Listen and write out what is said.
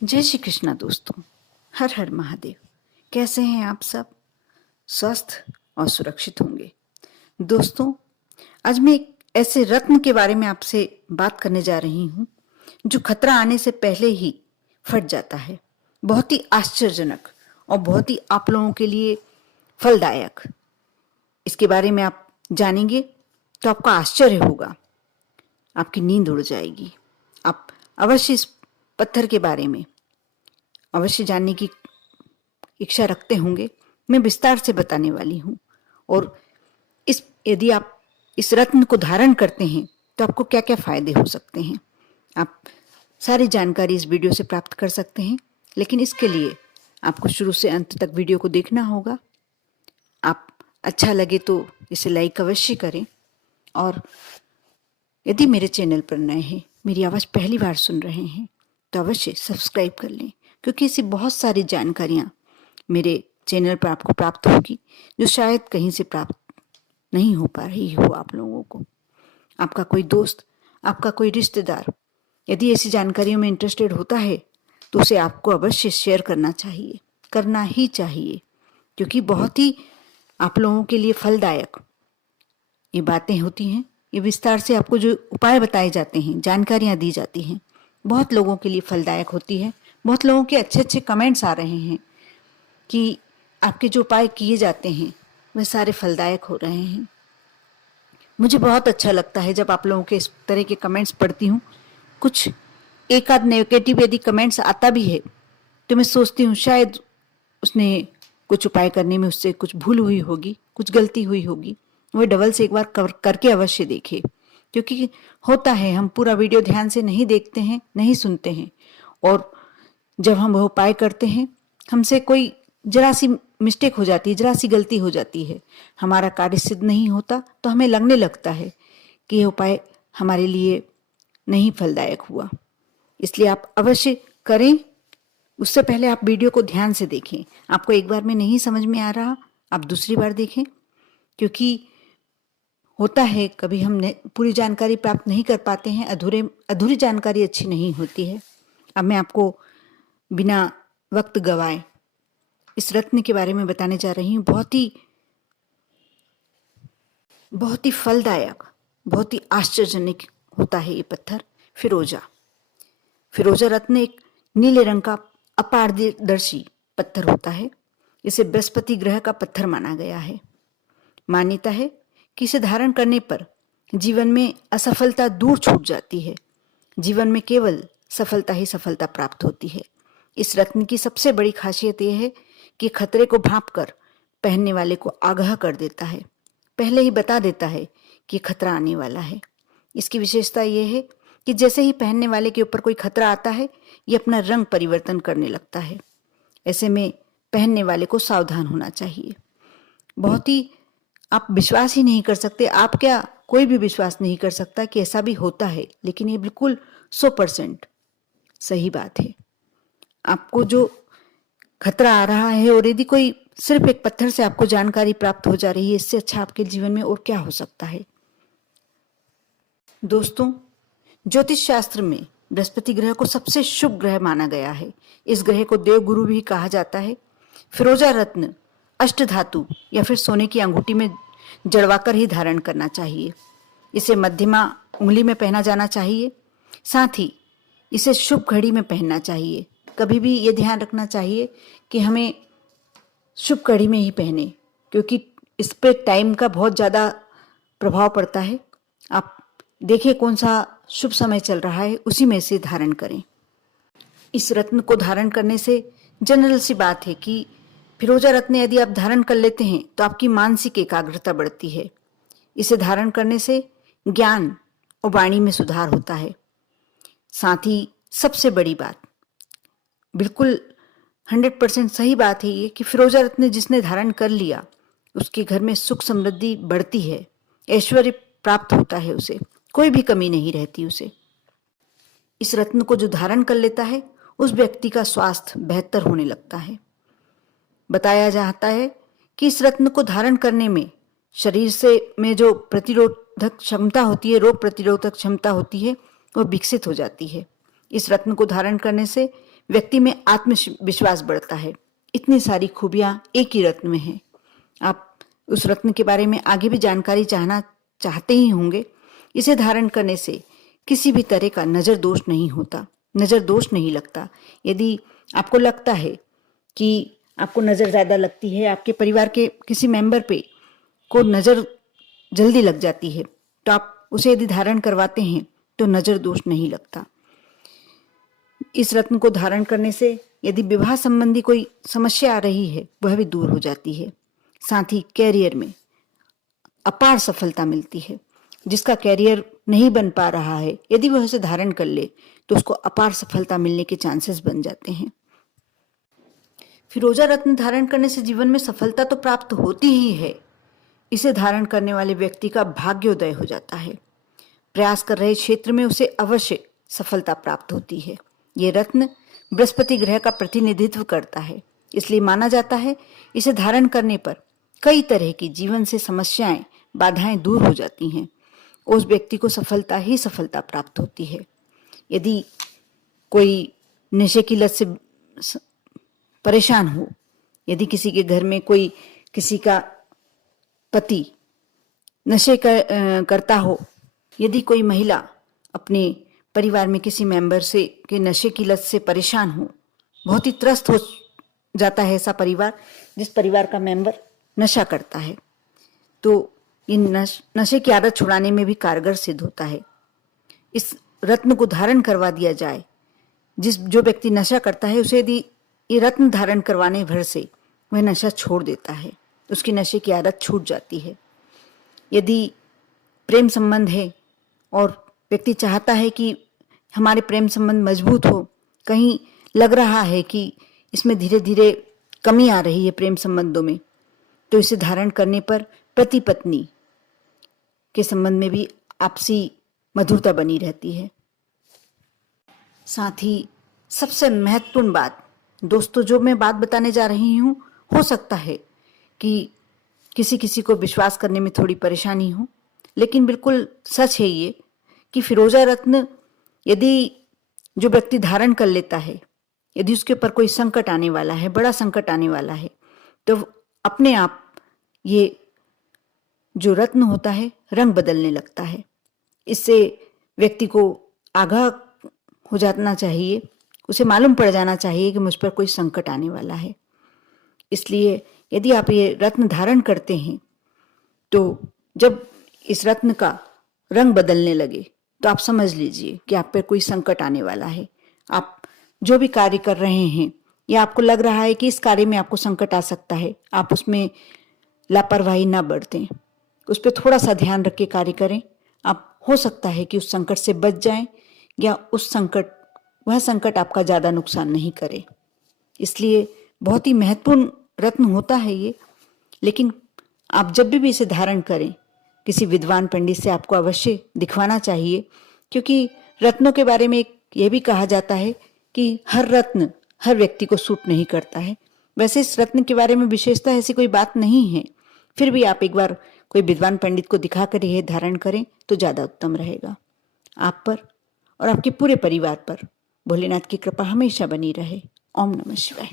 जय श्री कृष्णा दोस्तों। हर हर महादेव। कैसे हैं आप सब? स्वस्थ और सुरक्षित होंगे। दोस्तों, आज मैं एक ऐसे रत्न के बारे में आपसे बात करने जा रही हूं जो खतरा आने से पहले ही फट जाता है। बहुत ही आश्चर्यजनक और बहुत ही आप लोगों के लिए फलदायक। इसके बारे में आप जानेंगे तो आपका आश्चर्य होगा, आपकी नींद उड़ जाएगी। आप अवश्य इस पत्थर के बारे में अवश्य जानने की इच्छा रखते होंगे। मैं विस्तार से बताने वाली हूँ। और यदि आप इस रत्न को धारण करते हैं तो आपको क्या क्या फायदे हो सकते हैं, आप सारी जानकारी इस वीडियो से प्राप्त कर सकते हैं। लेकिन इसके लिए आपको शुरू से अंत तक वीडियो को देखना होगा। आप अच्छा लगे तो इसे लाइक अवश्य करें, और यदि मेरे चैनल पर नए हैं, मेरी आवाज़ पहली बार सुन रहे हैं, तो अवश्य सब्सक्राइब कर लें, क्योंकि ऐसी बहुत सारी जानकारियाँ मेरे चैनल पर आपको प्राप्त होगी जो शायद कहीं से प्राप्त नहीं हो पा रही हो आप लोगों को। आपका कोई दोस्त, आपका कोई रिश्तेदार यदि ऐसी जानकारियों में इंटरेस्टेड होता है तो उसे आपको अवश्य शेयर करना चाहिए, करना ही चाहिए, क्योंकि बहुत ही आप लोगों के लिए फलदायक ये बातें होती हैं। ये विस्तार से आपको जो उपाय बताए जाते हैं, जानकारियाँ दी जाती हैं, बहुत लोगों के लिए फलदायक होती है। बहुत लोगों के अच्छे अच्छे कमेंट्स आ रहे हैं कि आपके जो उपाय किए जाते हैं वह सारे फलदायक हो रहे हैं। मुझे बहुत अच्छा लगता है जब आप लोगों के इस तरह के कमेंट्स पढ़ती हूँ। कुछ एक आध नेगेटिव यदि कमेंट्स आता भी है तो मैं सोचती हूँ शायद उसने कुछ उपाय करने में उससे कुछ भूल हुई होगी, कुछ गलती हुई होगी। वह डबल से एक बार करके अवश्य देखे, क्योंकि होता है हम पूरा वीडियो ध्यान से नहीं देखते हैं, नहीं सुनते हैं, और जब हम वह उपाय करते हैं हमसे कोई जरा सी मिस्टेक हो जाती है, जरा सी गलती हो जाती है, हमारा कार्य सिद्ध नहीं होता, तो हमें लगने लगता है कि यह उपाय हमारे लिए नहीं फलदायक हुआ। इसलिए आप अवश्य करें। उससे पहले आप वीडियो को ध्यान से देखें। आपको एक बार में नहीं समझ में आ रहा, आप दूसरी बार देखें, क्योंकि होता है कभी हम पूरी जानकारी प्राप्त नहीं कर पाते हैं, अधूरी जानकारी अच्छी नहीं होती है। अब मैं आपको बिना वक्त गवाए इस रत्न के बारे में बताने जा रही हूँ। बहुत ही फलदायक, बहुत ही आश्चर्यजनक होता है ये पत्थर, फिरोजा। फिरोजा रत्न एक नीले रंग का अपारदर्शी पत्थर होता है। इसे बृहस्पति ग्रह का पत्थर माना गया है। मान्यता है कि इसे धारण करने पर जीवन में असफलता दूर छूट जाती है। जीवन में केवल सफलता ही सफलता प्राप्त होती है। इस रत्न की सबसे बड़ी खासियत यह है कि खतरे को भांपकर पहनने वाले को आगाह कर देता है, पहले ही बता देता है कि खतरा आने वाला है। इसकी विशेषता यह है कि जैसे ही पहनने वाले के ऊपर कोई खतरा आता है, ये अपना रंग परिवर्तन करने लगता है। ऐसे में पहनने वाले को सावधान होना चाहिए। बहुत ही आप विश्वास ही नहीं कर सकते, आप क्या कोई भी विश्वास नहीं कर सकता कि ऐसा भी होता है, लेकिन ये बिल्कुल 100% सही बात है। आपको जो खतरा आ रहा है, और यदि कोई सिर्फ एक पत्थर से आपको जानकारी प्राप्त हो जा रही है, इससे अच्छा आपके जीवन में और क्या हो सकता है। दोस्तों, ज्योतिष शास्त्र में बृहस्पति ग्रह को सबसे शुभ ग्रह माना गया है। इस ग्रह को देवगुरु भी कहा जाता है। फिरोजा रत्न अष्ट धातु या फिर सोने की अंगूठी में जड़वाकर ही धारण करना चाहिए। इसे मध्यमा उंगली में पहना जाना चाहिए। साथ ही इसे शुभ घड़ी में पहनना चाहिए। कभी भी ये ध्यान रखना चाहिए कि हमें शुभ घड़ी में ही पहने, क्योंकि इस पे टाइम का बहुत ज़्यादा प्रभाव पड़ता है। आप देखिए कौन सा शुभ समय चल रहा है, उसी में से धारण करें। इस रत्न को धारण करने से जनरल सी बात है कि फिरोजा रत्न यदि आप धारण कर लेते हैं तो आपकी मानसिक एकाग्रता बढ़ती है। इसे धारण करने से ज्ञान और वाणी में सुधार होता है। साथ ही सबसे बड़ी बात, बिल्कुल 100% सही बात है ये कि फिरोजा रत्न जिसने धारण कर लिया उसके घर में सुख समृद्धि बढ़ती है, ऐश्वर्य प्राप्त होता है, उसे कोई भी कमी नहीं रहती उसे। इस रत्न को जो धारण कर लेता है उस व्यक्ति का स्वास्थ्य बेहतर होने लगता है। बताया जाता है कि इस रत्न को धारण करने में शरीर में जो प्रतिरोधक क्षमता होती है, रोग प्रतिरोधक क्षमता होती है, वह विकसित हो जाती है। इस रत्न को धारण करने से व्यक्ति में आत्मविश्वास बढ़ता है। इतनी सारी खूबियां एक ही रत्न में हैं। आप उस रत्न के बारे में आगे भी जानकारी चाहते ही होंगे। इसे धारण करने से किसी भी तरह का नजर दोष नहीं होता, नजर दोष नहीं लगता। यदि आपको लगता है कि आपको नजर ज्यादा लगती है, आपके परिवार के किसी मेंबर पे को नजर जल्दी लग जाती है, तो आप उसे यदि धारण करवाते हैं तो नजर दोष नहीं लगता। इस रत्न को धारण करने से यदि विवाह संबंधी कोई समस्या आ रही है वह भी दूर हो जाती है। साथ ही कैरियर में अपार सफलता मिलती है। जिसका कैरियर नहीं बन पा रहा है, यदि वह उसे धारण कर ले तो उसको अपार सफलता मिलने के चांसेस बन जाते हैं। फिरोजा रत्न धारण करने से जीवन में सफलता तो प्राप्त होती ही है, इसे धारण करने वाले व्यक्ति का भाग्योदय हो जाता है। प्रयास कर रहे क्षेत्र में उसे अवश्य सफलता प्राप्त होती है। ये रत्न बृहस्पति ग्रह का प्रतिनिधित्व करता है, इसलिए माना जाता है इसे धारण करने पर कई तरह की जीवन से समस्याएं, बाधाएं दूर हो जाती हैं। उस व्यक्ति को सफलता ही सफलता प्राप्त होती है। यदि कोई नशे की लत से परेशान हो, यदि किसी के घर में कोई किसी का पति नशे करता हो, यदि कोई महिला अपने परिवार में किसी मेंबर से के नशे की लत से परेशान हो, बहुत ही त्रस्त हो जाता है ऐसा परिवार जिस परिवार का मेंबर नशा करता है, तो इन नशे की आदत छुड़ाने में भी कारगर सिद्ध होता है। इस रत्न को धारण करवा दिया जाए, जो व्यक्ति नशा करता है उसे यदि ये रत्न धारण करवाने भर से वह नशा छोड़ देता है, उसकी नशे की आदत छूट जाती है। यदि प्रेम संबंध है और व्यक्ति चाहता है कि हमारे प्रेम संबंध मजबूत हो, कहीं लग रहा है कि इसमें धीरे धीरे कमी आ रही है प्रेम संबंधों में, तो इसे धारण करने पर पति पत्नी के संबंध में भी आपसी मधुरता बनी रहती है। साथ ही सबसे महत्वपूर्ण बात दोस्तों, जो मैं बात बताने जा रही हूँ, हो सकता है कि किसी को विश्वास करने में थोड़ी परेशानी हो, लेकिन बिल्कुल सच है ये कि फिरोजा रत्न यदि जो व्यक्ति धारण कर लेता है, यदि उसके ऊपर कोई संकट आने वाला है, बड़ा संकट आने वाला है, तो अपने आप ये जो रत्न होता है रंग बदलने लगता है। इससे व्यक्ति को आगाह हो जाना चाहिए, उसे मालूम पड़ जाना चाहिए कि मुझ पर कोई संकट आने वाला है। इसलिए यदि आप ये रत्न धारण करते हैं तो जब इस रत्न का रंग बदलने लगे तो आप समझ लीजिए कि आप पर कोई संकट आने वाला है। आप जो भी कार्य कर रहे हैं या आपको लग रहा है कि इस कार्य में आपको संकट आ सकता है, आप उसमें लापरवाही ना बरतें, उस पर थोड़ा सा ध्यान रख के कार्य करें। आप हो सकता है कि उस संकट से बच जाएं या वह संकट आपका ज़्यादा नुकसान नहीं करे। इसलिए बहुत ही महत्वपूर्ण रत्न होता है ये। लेकिन आप जब भी इसे धारण करें, किसी विद्वान पंडित से आपको अवश्य दिखवाना चाहिए, क्योंकि रत्नों के बारे में यह भी कहा जाता है कि हर रत्न हर व्यक्ति को सूट नहीं करता है। वैसे इस रत्न के बारे में विशेषता ऐसी कोई बात नहीं है, फिर भी आप एक बार कोई विद्वान पंडित को दिखाकर यह धारण करें तो ज़्यादा उत्तम रहेगा। आप पर और आपके पूरे परिवार पर भोलेनाथ की कृपा हमेशा बनी रहे। ओम नमः शिवाय।